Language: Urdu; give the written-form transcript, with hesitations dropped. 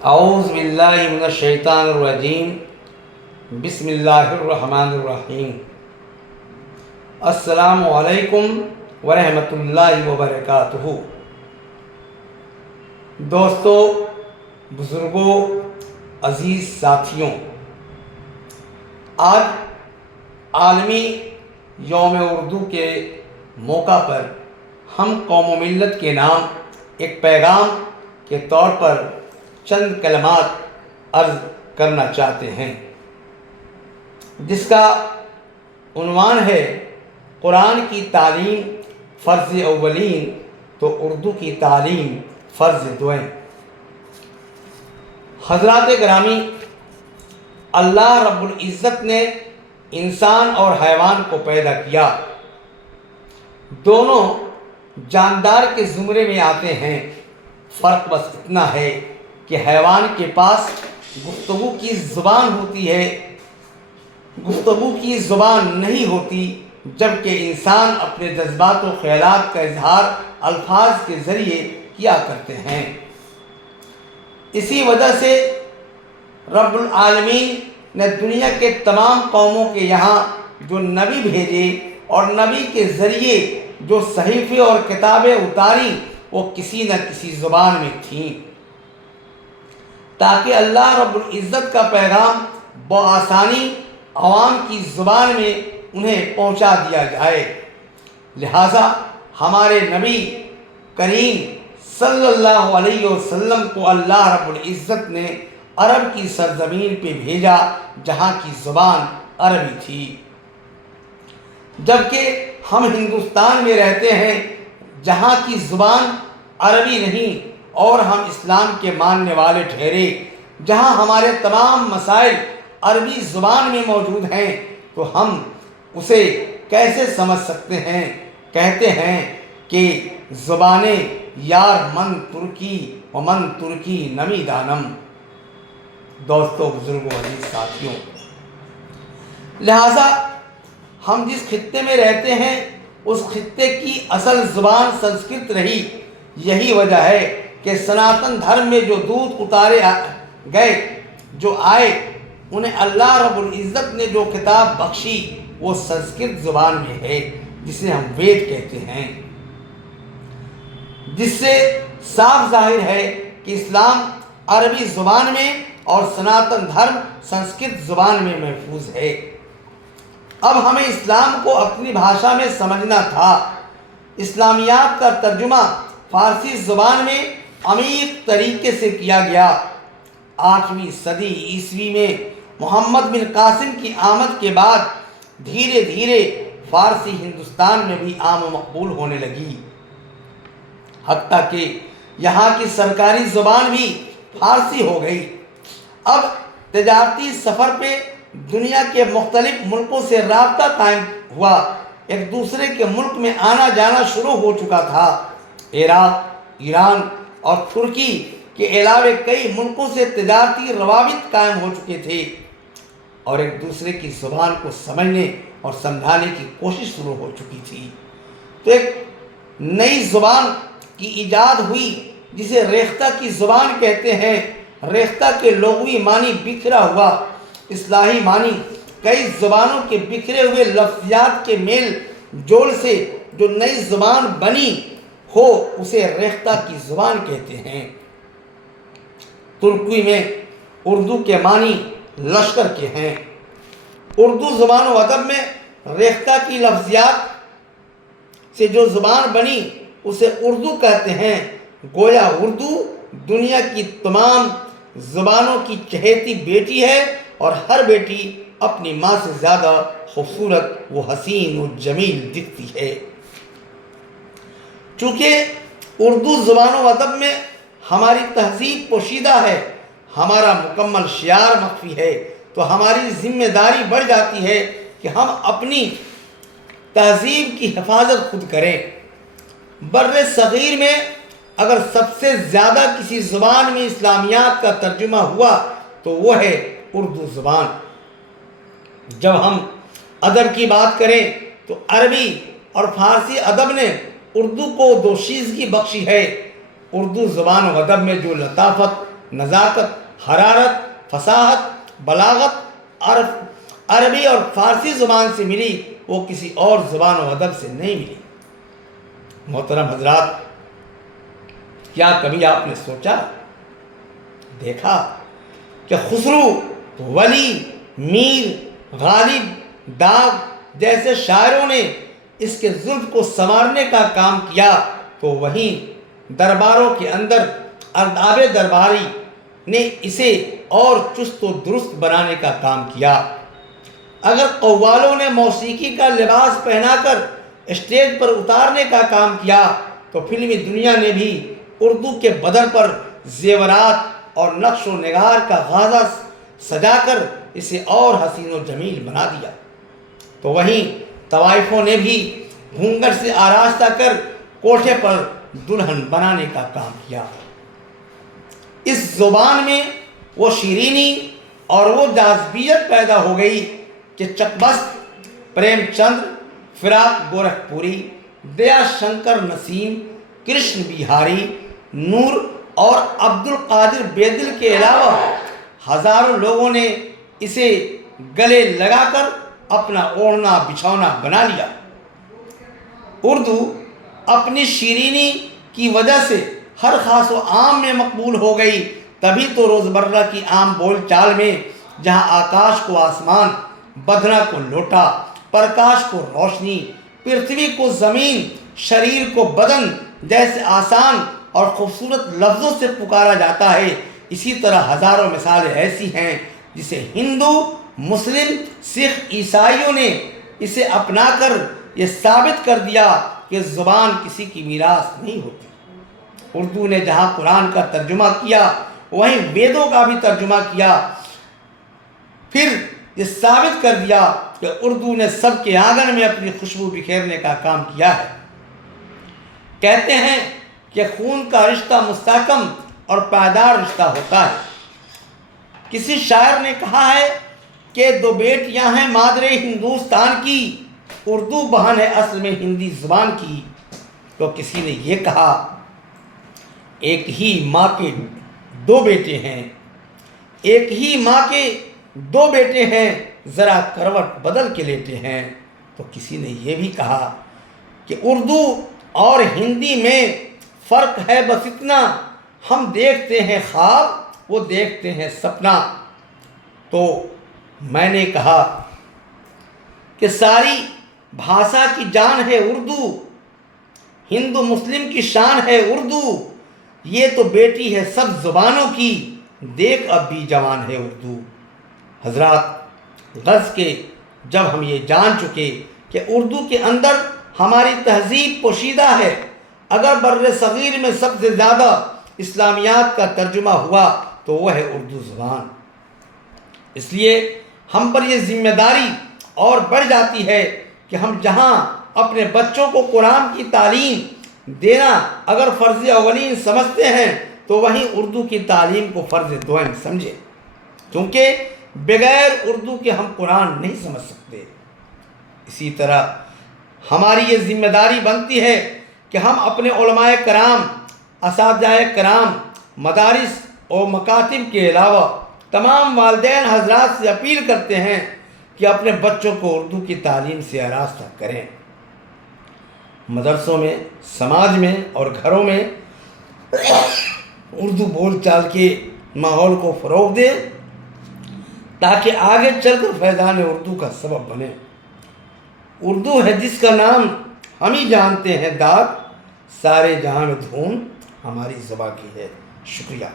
اعوذ باللہ من الشیطان الرجیم بسم اللہ الرحمن الرحیم السلام علیکم ورحمۃ اللہ وبرکاتہ۔ دوستو، بزرگوں، عزیز ساتھیوں، آج عالمی یوم اردو کے موقع پر ہم قوم و ملت کے نام ایک پیغام کے طور پر چند کلمات عرض کرنا چاہتے ہیں، جس کا عنوان ہے قرآن کی تعلیم فرض اولین تو اردو کی تعلیم فرض دوئم۔ حضرات گرامی، اللہ رب العزت نے انسان اور حیوان کو پیدا کیا، دونوں جاندار کے زمرے میں آتے ہیں۔ فرق بس اتنا ہے کہ حیوان کے پاس گفتگو کی زبان ہوتی ہے، گفتگو کی زبان نہیں ہوتی، جبکہ انسان اپنے جذبات و خیالات کا اظہار الفاظ کے ذریعے کیا کرتے ہیں۔ اسی وجہ سے رب العالمین نے دنیا کے تمام قوموں کے یہاں جو نبی بھیجے اور نبی کے ذریعے جو صحیفے اور کتابیں اتاری وہ کسی نہ کسی زبان میں تھیں، تاکہ اللہ رب العزت کا پیغام بآسانی عوام کی زبان میں انہیں پہنچا دیا جائے۔ لہٰذا ہمارے نبی کریم صلی اللہ علیہ وسلم کو اللہ رب العزت نے عرب کی سرزمین پہ بھیجا، جہاں کی زبان عربی تھی، جبکہ ہم ہندوستان میں رہتے ہیں جہاں کی زبان عربی نہیں اور ہم اسلام کے ماننے والے ٹھہرے، جہاں ہمارے تمام مسائل عربی زبان میں موجود ہیں، تو ہم اسے کیسے سمجھ سکتے ہیں؟ کہتے ہیں کہ زبانیں یار من ترکی و من ترکی نمی دانم۔ دوستو، بزرگوں، عزیز ساتھیوں، لہٰذا ہم جس خطے میں رہتے ہیں اس خطے کی اصل زبان سنسکرت رہی۔ یہی وجہ ہے کہ سناتن دھرم میں جو دودھ اتارے گئے، جو آئے، انہیں اللہ رب العزت نے جو کتاب بخشی وہ سنسکرت زبان میں ہے، جسے ہم وید کہتے ہیں، جس سے صاف ظاہر ہے کہ اسلام عربی زبان میں اور سناتن دھرم سنسکرت زبان میں محفوظ ہے۔ اب ہمیں اسلام کو اپنی بھاشا میں سمجھنا تھا۔ اسلامیات کا ترجمہ فارسی زبان میں عمیق طریقے سے کیا گیا۔ 8ویں صدی عیسوی میں محمد بن قاسم کی آمد کے بعد دھیرے دھیرے فارسی ہندوستان میں بھی عام و مقبول ہونے لگی، حتیٰ کہ یہاں کی سرکاری زبان بھی فارسی ہو گئی۔ اب تجارتی سفر پہ دنیا کے مختلف ملکوں سے رابطہ قائم ہوا، ایک دوسرے کے ملک میں آنا جانا شروع ہو چکا تھا۔ عراق، ایران اور ترکی کے علاوہ کئی ملکوں سے تجارتی روابط قائم ہو چکے تھے، اور ایک دوسرے کی زبان کو سمجھنے اور سمجھانے کی کوشش شروع ہو چکی تھی۔ تو ایک نئی زبان کی ایجاد ہوئی جسے ریختہ کی زبان کہتے ہیں۔ ریختہ کے لغوی معنی بکھرا ہوا، اصطلاحی معنی کئی زبانوں کے بکھرے ہوئے لفظیات کے میل جول سے جو نئی زبان بنی ہو اسے ریختہ کی زبان کہتے ہیں۔ ترکی میں اردو کے معنی لشکر کے ہیں۔ اردو زبان و ادب میں ریختہ کی لفظیات سے جو زبان بنی اسے اردو کہتے ہیں۔ گویا اردو دنیا کی تمام زبانوں کی چہیتی بیٹی ہے، اور ہر بیٹی اپنی ماں سے زیادہ خوبصورت و حسین و جمیل دکھتی ہے۔ چونکہ اردو زبان و ادب میں ہماری تہذیب پوشیدہ ہے، ہمارا مکمل شعار مخفی ہے، تو ہماری ذمہ داری بڑھ جاتی ہے کہ ہم اپنی تہذیب کی حفاظت خود کریں۔ بر صغیر میں اگر سب سے زیادہ کسی زبان میں اسلامیات کا ترجمہ ہوا تو وہ ہے اردو زبان۔ جب ہم ادب کی بات کریں تو عربی اور فارسی ادب نے اردو کو دوشیزگی بخشی ہے۔ اردو زبان و ادب میں جو لطافت نزاکت، حرارت، فصاحت، بلاغت عربی اور فارسی زبان سے ملی، وہ کسی اور زبان و ادب سے نہیں ملی۔ محترم حضرات، کیا کبھی آپ نے سوچا، دیکھا کہ خسرو، ولی، میر، غالب، داغ جیسے شاعروں نے اس کے زلف کو سنوارنے کا کام کیا، تو وہیں درباروں کے اندر ارداب درباری نے اسے اور چست و درست بنانے کا کام کیا۔ اگر قوالوں نے موسیقی کا لباس پہنا کر اسٹیج پر اتارنے کا کام کیا، تو فلمی دنیا نے بھی اردو کے بدن پر زیورات اور نقش و نگار کا غازہ سجا کر اسے اور حسین و جمیل بنا دیا۔ تو وہیں طوائفوں نے بھی گھونگھٹ سے آراستہ کر کوٹھے پر دلہن بنانے کا کام کیا۔ اس زبان میں وہ شیرینی اور وہ جاذبیت پیدا ہو گئی کہ چکبست، پریم چندر، فراق گورکھ پوری، دیا شنکر نسیم، کرشن بہاری، نور اور عبد القادر بیدل کے علاوہ ہزاروں لوگوں نے اسے گلے لگا کر اپنا اوڑھنا بچھونا بنا لیا۔ اردو اپنی شیرینی کی وجہ سے ہر خاص و عام میں مقبول ہو گئی، تبھی تو روزمرہ کی عام بول چال میں جہاں آکاش کو آسمان، بدھنا کو لوٹا، پرکاش کو روشنی، پرتھوی کو زمین، شریر کو بدن جیسے آسان اور خوبصورت لفظوں سے پکارا جاتا ہے، اسی طرح ہزاروں مثالیں ایسی ہیں جسے ہندو، مسلم، سکھ، عیسائیوں نے اسے اپنا کر یہ ثابت کر دیا کہ زبان کسی کی میراث نہیں ہوتی۔ اردو نے جہاں قرآن کا ترجمہ کیا، وہیں ویدوں کا بھی ترجمہ کیا، پھر یہ ثابت کر دیا کہ اردو نے سب کے آنگن میں اپنی خوشبو بکھیرنے کا کام کیا ہے۔ کہتے ہیں کہ خون کا رشتہ مستحکم اور پائیدار رشتہ ہوتا ہے۔ کسی شاعر نے کہا ہے کہ دو بیٹیاں ہیں مادر ہندوستان کی، اردو بہن ہے اصل میں ہندی زبان کی۔ تو کسی نے یہ کہا ایک ہی ماں کے دو بیٹے ہیں، ایک ہی ماں کے دو بیٹے ہیں، ذرا کروٹ بدل کے لیٹے ہیں۔ تو کسی نے یہ بھی کہا کہ اردو اور ہندی میں فرق ہے بس اتنا، ہم دیکھتے ہیں خواب، وہ دیکھتے ہیں سپنا۔ تو میں نے کہا کہ ساری بھاشا کی جان ہے اردو، ہندو مسلم کی شان ہے اردو، یہ تو بیٹی ہے سب زبانوں کی، دیکھ اب بھی جوان ہے اردو۔ حضرات، غرض کے جب ہم یہ جان چکے کہ اردو کے اندر ہماری تہذیب پوشیدہ ہے، اگر بر صغیر میں سب سے زیادہ اسلامیات کا ترجمہ ہوا تو وہ ہے اردو زبان، اس لیے ہم پر یہ ذمہ داری اور بڑھ جاتی ہے کہ ہم جہاں اپنے بچوں کو قرآن کی تعلیم دینا اگر فرض اولین سمجھتے ہیں تو وہیں اردو کی تعلیم کو فرض دوئم سمجھیں، کیونکہ بغیر اردو کے ہم قرآن نہیں سمجھ سکتے۔ اسی طرح ہماری یہ ذمہ داری بنتی ہے کہ ہم اپنے علماء کرام، اساتذہ کرام، مدارس اور مکاتب کے علاوہ تمام والدین حضرات سے اپیل کرتے ہیں کہ اپنے بچوں کو اردو کی تعلیم سے آراستہ کریں، مدرسوں میں، سماج میں اور گھروں میں اردو بول چال کے ماحول کو فروغ دیں تاکہ آگے چل کر فیضان اردو کا سبب بنے۔ اردو ہے جس کا نام ہم ہی جانتے ہیں داد، سارے جہاں میں دھوم ہماری زبان کی ہے۔ شکریہ۔